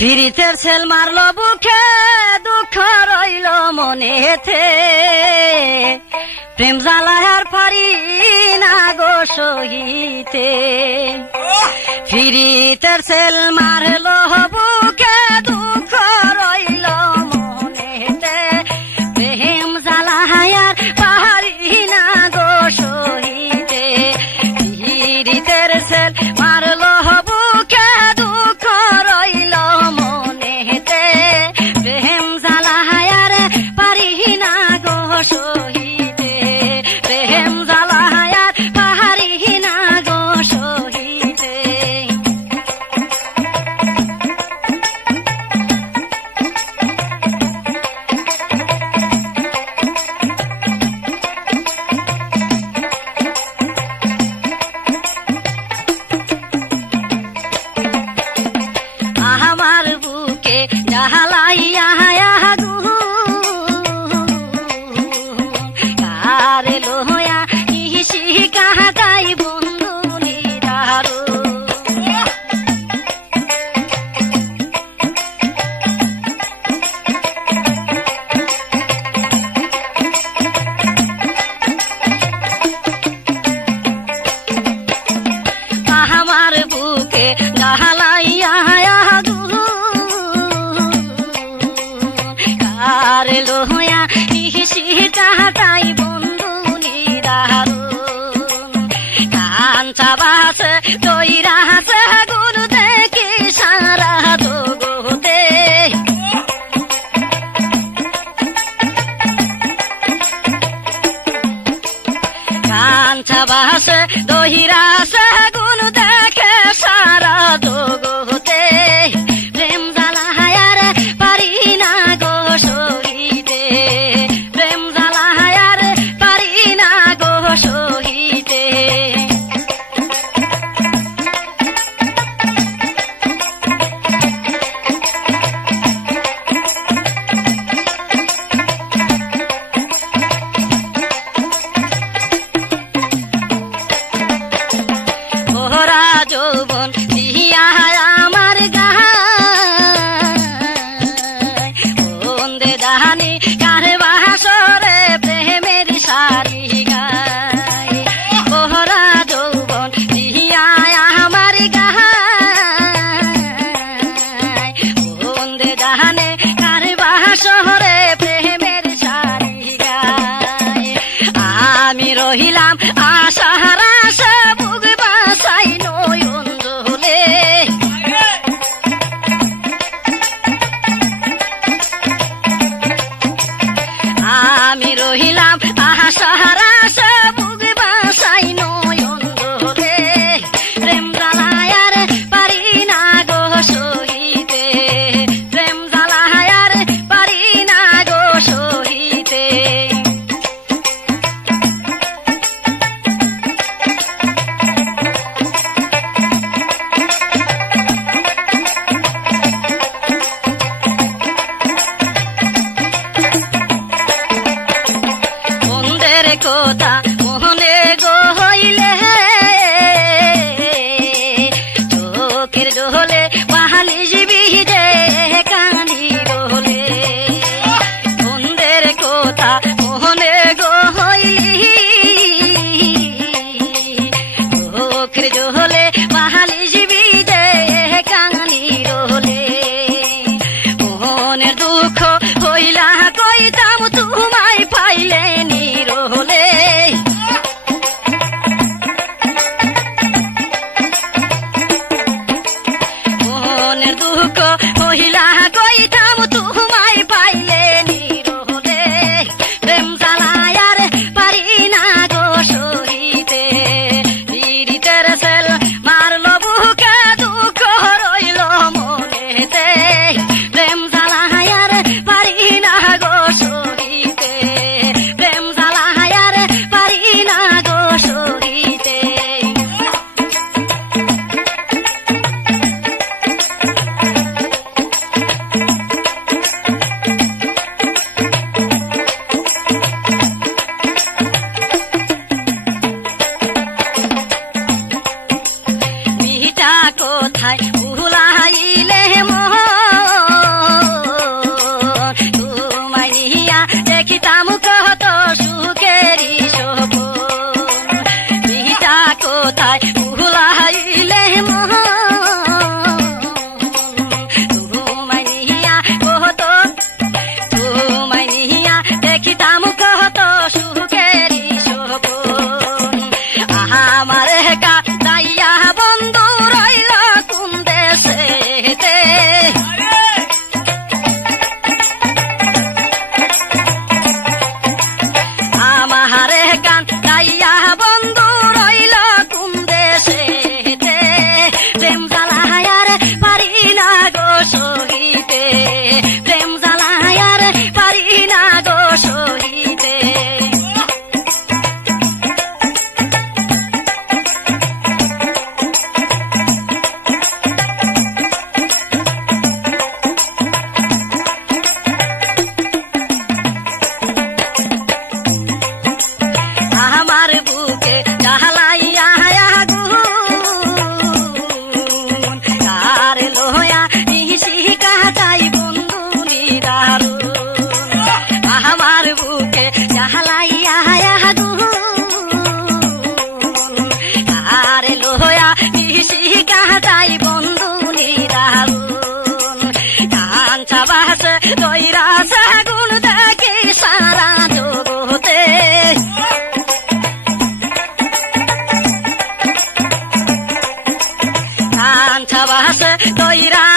ফিরিতের ছেল মারলো বুকে দুঃখ রইল মনেতে প্রেম জ্বালায়ার পারি না গো সহিতে ফিরিতের ছেল মারলো বুকে দুঃখ রইল মনেতে প্রেম জ্বালায়ার পারি না গো সহিতে ফিরিতের ছেল মারলো বুকে দুঃখ রইল মনেতে প্রেম জ্বালায়ার পারি না গো সহিতে প্রেম জ্বালায়ার পারি না গো সহিতে আমার বুকে জ্বালাইয়া কারে লোয়া ইসি কাহাতাই বন্ধু নিদারু আমার বুকে জ্বালাইয়া কারে লোয়া ইসি কাহাতাই বন্ধু নিদারু কাঞ্চা বাস তৈরা আছে গুরু দেখি সারা জগতে কাঞ্চা বাস দহিরা আছে গুরু দেখে সারা জগতে প্রেম জ্বালায়ার পারি না গো সহিতে প্রেম জ্বালায়ার পারি না গো সহিতে ওরা যৌবন দিয়া আমার গায় বন্দে দাহানি কারে বাসরে প্রেমের সারি গায় ওরা যৌবন দিয়া আমার গায় বন্দে দাহানে কারে বাসরে প্রেমের সারি গায় আমি রহিলাম আশাহারা আমি রহিলাম আশাহারা বুক বাসাই নয়ন ধরে প্রেম জ্বালায়ার পারি না গো সহিতে প্রেম জ্বালায়ার পারি না গো সহিতে কথা মোহনে গো হইলে চোখের ডোলে বাহালি জিবি যে কানি ডোলে বন্ধের কথা মোহনে গো হইলি চোখের ডোলে বাহালি জিবি যে কানি ডোলে মোহনের দুঃখ হইলা কইতাম তোমায় পাইলে নিরোলে মোহনের দুঃখ হইলা কইতাম তোমায় পাইলে নিরোলে প্রেম জ্বালায়ার পারি না গো সহিতে ফিরিতের ছেল মারলো বুকে দুঃখ রইল মনেতে প্রেম জ্বালায়ার পারি না গো সহিতে প্রেম জ্বালায়ার পারি না গো সহিতে কোথায় ভুলাইলে মোহ ছাবাসে তৈরা